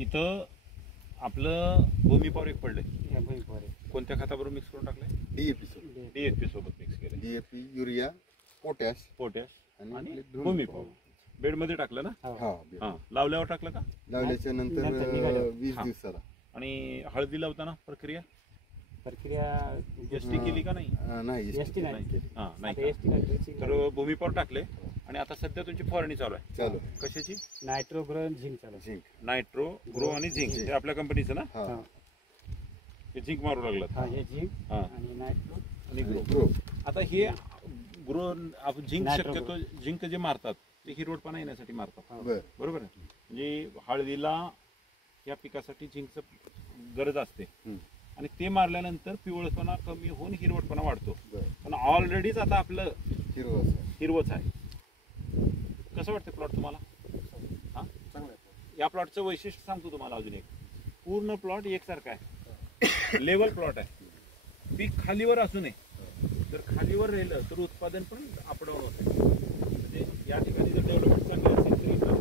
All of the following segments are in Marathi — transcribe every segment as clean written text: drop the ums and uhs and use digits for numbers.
इथं आपलं भूमी पॉवर एक पडलंय. या भुई पॉवर आहे. कोणत्या खताबरोबर मिक्स करून टाकलंय? DAP सोबत मिक्स केलं. DAP, युरिया, पोटॅश आणि आणि भूमी पॉवर बेड मध्ये टाकलं ना? हा, लावल्यावर टाकलं का? लावल्याच्या नंतर नंतर निघाल्यावर. 20 दिवसाला. आणि हळदी लावताना प्रक्रिया एसटी केली का नाही? नाही एसटी नाही केली. हा, नाही आता का? एसटी नाही ड्रेसिंग तर भूमी पॉवर टाकले आणि आता सध्या तुमची फवारणी चालू आहे. चालू कशाची? नायट्रो ग्रो झिंक चालू. झिंक. नायट्रो ग्रो आणि झिंक हे आपल्या कंपनीचं ना? हा. हे झिंक मारू लागलं. हा हे झिंक हा. आणि नायट्रो आणि ग्रो. ग्रो. आता हे ग्रो आपण झिंक नायट्रो शक्यतो झिंक जे मारतात ते हिरवटपणा येण्यासाठी मारतात. बर. बरोबर आहे. म्हणजे हळदीला या पिकासाठी झिंकचं गरज असते आणि ते मारल्यानंतर पिवळपणा कमी होऊन हिरवटपणा वाढतो. पण ऑलरेडीच आता आपलं हिरवच आहे. कसं वाटतं प्लॉट तुम्हाला? हा, या प्लॉटचं वैशिष्ट्य सांगतो तुम्हाला अजून एक. पूर्ण प्लॉट एकसारखा आहे, लेवल प्लॉट आहे. पीक खालीवर असू नये, जर खालीवर राहिलं तर उत्पादन पण अपडाऊन होतं. म्हणजे या ठिकाणी जर डेव्हलपमेंट चांगली असेल तर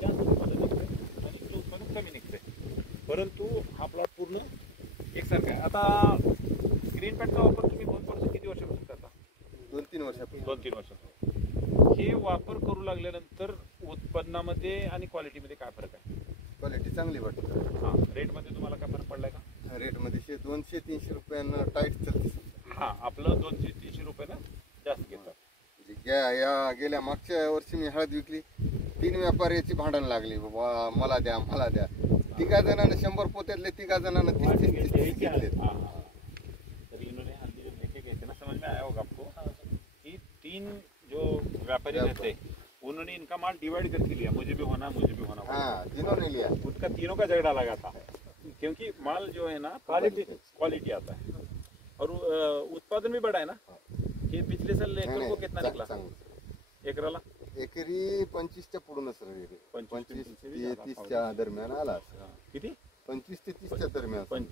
जास्त उत्पादन निघतंय आणि इथलं उत्पादन कमी निघतंय. परंतु हा प्लॉट पूर्ण एकसारखा आहे. आता ग्रीन पॅटचा वापर तुम्ही किती वर्षापासून करता? 2-3 वर्षापासून. 2-3 वर्षापासून. हे वापर करू लागल्यानंतर उत्पन्नामध्ये आणि क्वालिटीमध्ये काय फरक आहे? क्वालिटी चांगली वाटते. हा, रेटमध्ये तुम्हाला काय फरक पडलाय का? रेटमध्ये 200-300 रुपयांना टाईट चालते. हा, आपलं 200-300 रुपयाला जास्त घेतात. गेल्या मागच्या वर्षी मी हळद विकली, 3 व्यापाऱ्याची भांडण लागली, बाबा मला द्या मला द्या. 3 जणांना 100 पोत्यातले 3 जणांना 30 घेतले. तर इन्होंने हल्दी लेके गए थे ना, समझ में आया होगा आपको कि 3 जो व्यापारी रहते उन्होंने इनका माल डिवाइड करके लिया. मुझे भी होना. हाँ, जिन्होंने लिया उनका तीनों का झगड़ा लगा था क्योंकि माल जो है ना क्वालिटी आता है और उत्पादन भी बड़ा है ना. ये पिछले साल एकड़ को कितना निकला एकराला? एकरी 25च्या पुढूनच राहिले. 25 ते 30च्या दरम्यान आला. किती? 25 ते 30च्या दरम्यान.